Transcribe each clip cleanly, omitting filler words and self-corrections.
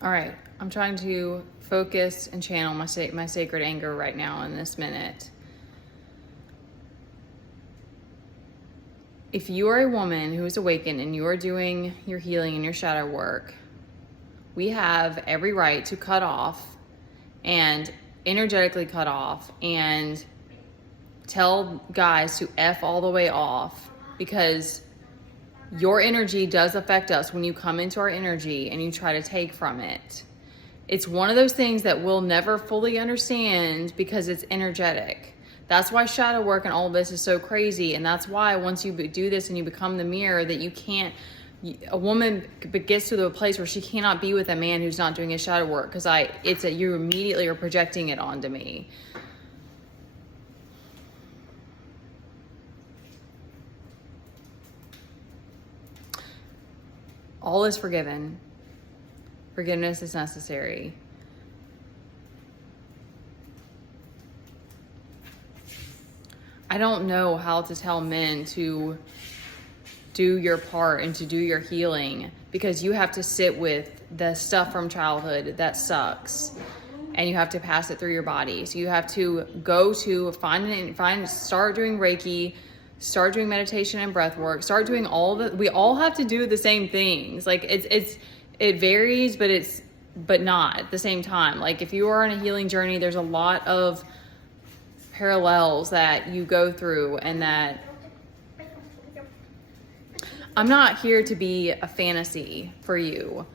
All right, I'm trying to focus and channel my sacred anger right now in this minute. If you are a woman who is awakened and you are doing your healing and your shadow work, we have every right to cut off and energetically cut off and tell guys to F all the way off, because your energy does affect us when you come into our energy and you try to take from it. It's one of those things that we'll never fully understand because it's energetic. That's why shadow work and all of this is so crazy. And that's why once you do this and you become the mirror, that you can't, a woman gets to the place where she cannot be with a man who's not doing his shadow work, because you immediately are projecting it onto me. All is forgiven. Forgiveness is necessary. I don't know how to tell men to do your part and to do your healing, because you have to sit with the stuff from childhood that sucks and you have to pass it through your body. So you have to go to start doing Reiki, start doing meditation and breath work, start doing we all have to do the same things. Like it varies, but not at the same time. Like if you are on a healing journey, there's a lot of parallels that you go through, and that I'm not here to be a fantasy for you.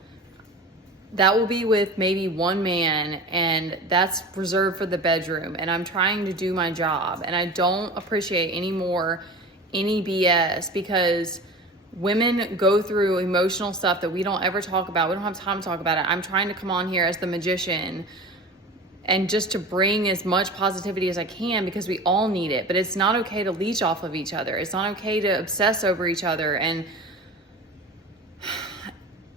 That will be with maybe one man, and that's reserved for the bedroom, and I'm trying to do my job, and I don't appreciate any BS, because women go through emotional stuff that we don't ever talk about. We don't have time to talk about it. I'm trying to come on here as the magician and just to bring as much positivity as I can, because we all need it. But it's not okay to leech off of each other. It's not okay to obsess over each other. And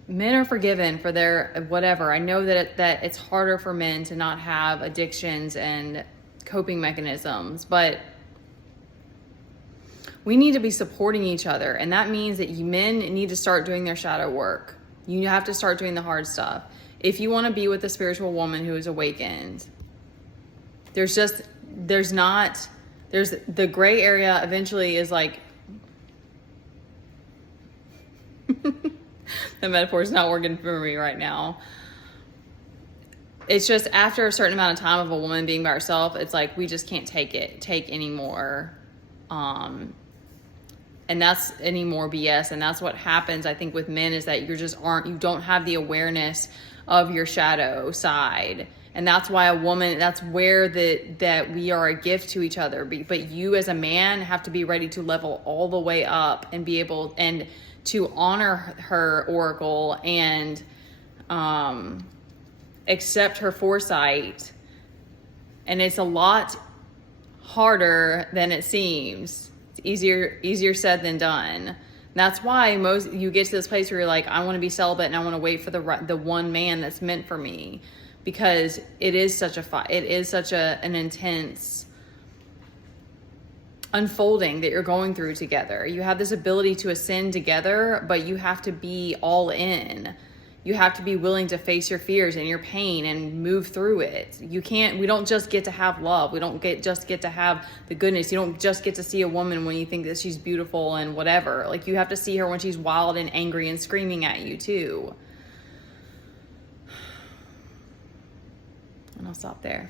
men are forgiven for their whatever. I know that it's harder for men to not have addictions and coping mechanisms, but we need to be supporting each other. And that means that men need to start doing their shadow work. You have to start doing the hard stuff. If you want to be with a spiritual woman who is awakened, there's the gray area eventually is like, the metaphor is not working for me right now. It's just after a certain amount of time of a woman being by herself, it's like, we just can't take anymore. And that's any more BS. And that's what happens, I think, with men, is that you don't have the awareness of your shadow side. And that's why that's where that we are a gift to each other. But you as a man have to be ready to level all the way up and be able and to honor her oracle and accept her foresight. And it's a lot harder than it seems. It's easier said than done. That's why you get to this place where you're like, I want to be celibate and I want to wait for the one man that's meant for me, because it is such an intense unfolding that you're going through together. You have this ability to ascend together, but you have to be all in. You have to be willing to face your fears and your pain and move through it. We don't just get to have love. We don't just get to have the goodness. You don't just get to see a woman when you think that she's beautiful and whatever. Like, you have to see her when she's wild and angry and screaming at you too. And I'll stop there.